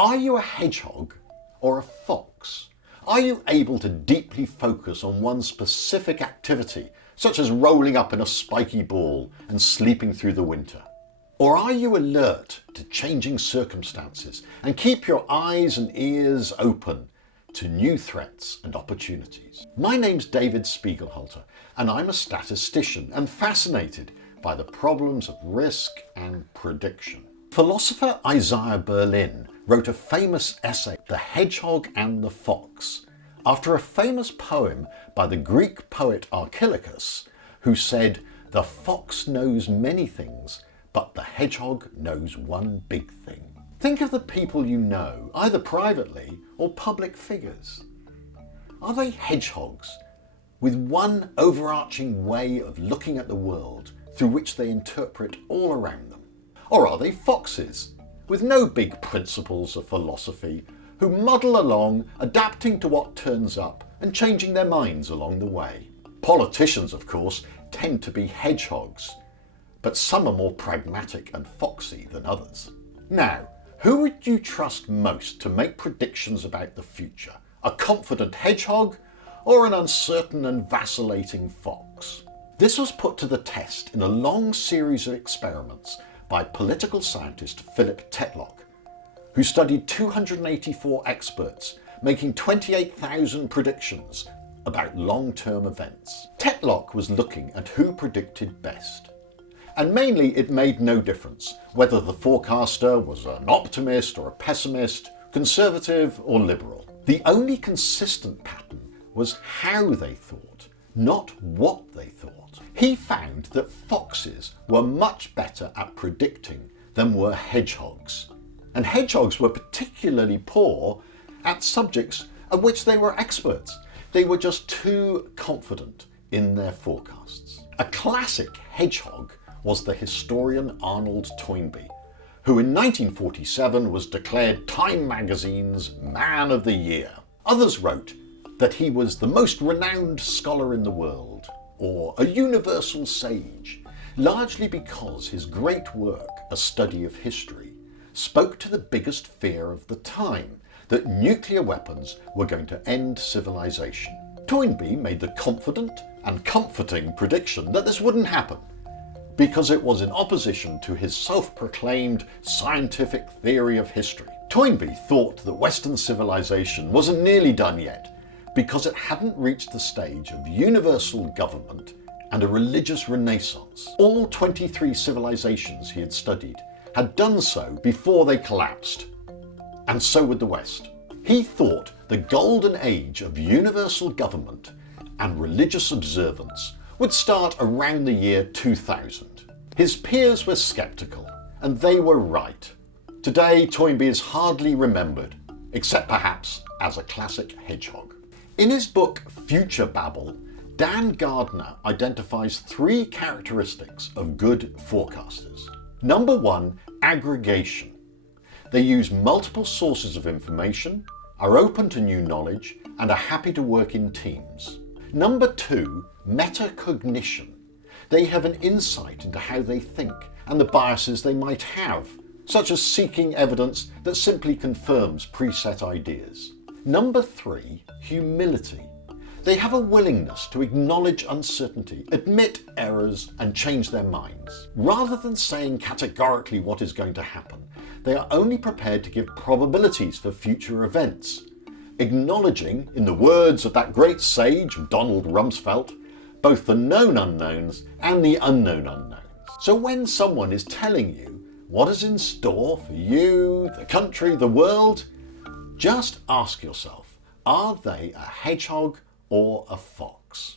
Are you a hedgehog or a fox? Are you able to deeply focus on one specific activity, such as rolling up in a spiky ball and sleeping through the winter? Or are you alert to changing circumstances and keep your eyes and ears open to new threats and opportunities? My name's David Spiegelhalter, and I'm a statistician and fascinated by the problems of risk and prediction. Philosopher Isaiah Berlin wrote a famous essay, The Hedgehog and the Fox, after a famous poem by the Greek poet Archilochus, who said, "The fox knows many things, but the hedgehog knows one big thing." Think of the people you know, either privately or public figures. Are they hedgehogs with one overarching way of looking at the world through which they interpret all around them? Or are they foxes with no big principles of philosophy who muddle along, adapting to what turns up and changing their minds along the way? Politicians, of course, tend to be hedgehogs, but some are more pragmatic and foxy than others. Now, who would you trust most to make predictions about the future? A confident hedgehog or an uncertain and vacillating fox? This was put to the test in a long series of experiments by political scientist Philip Tetlock, who studied 284 experts, making 28,000 predictions about long-term events. Tetlock was looking at who predicted best. And mainly it made no difference whether the forecaster was an optimist or a pessimist, conservative or liberal. The only consistent pattern was how they thought, not what they thought. He found that foxes were much better at predicting than were hedgehogs. And hedgehogs were particularly poor at subjects of which they were experts. They were just too confident in their forecasts. A classic hedgehog was the historian Arnold Toynbee, who in 1947 was declared Time magazine's Man of the Year. Others wrote that he was the most renowned scholar in the world, or a universal sage, largely because his great work, A Study of History, spoke to the biggest fear of the time, that nuclear weapons were going to end civilization. Toynbee made the confident and comforting prediction that this wouldn't happen, because it was in opposition to his self-proclaimed scientific theory of history. Toynbee thought that Western civilization wasn't nearly done yet, because it hadn't reached the stage of universal government and a religious renaissance. All 23 civilizations he had studied had done so before they collapsed, and so would the West. He thought the golden age of universal government and religious observance would start around the year 2000. His peers were sceptical, and they were right. Today, Toynbee is hardly remembered, except perhaps as a classic hedgehog. In his book Future Babble, Dan Gardner identifies 3 characteristics of good forecasters. Number 1, aggregation. They use multiple sources of information, are open to new knowledge, and are happy to work in teams. Number 2, metacognition. They have an insight into how they think and the biases they might have, such as seeking evidence that simply confirms preset ideas. Number 3, humility. They have a willingness to acknowledge uncertainty, admit errors, and change their minds. Rather than saying categorically what is going to happen, they are only prepared to give probabilities for future events, acknowledging, in the words of that great sage Donald Rumsfeld, both the known unknowns and the unknown unknowns. So when someone is telling you what is in store for you, the country, the world, just ask yourself, are they a hedgehog or a fox?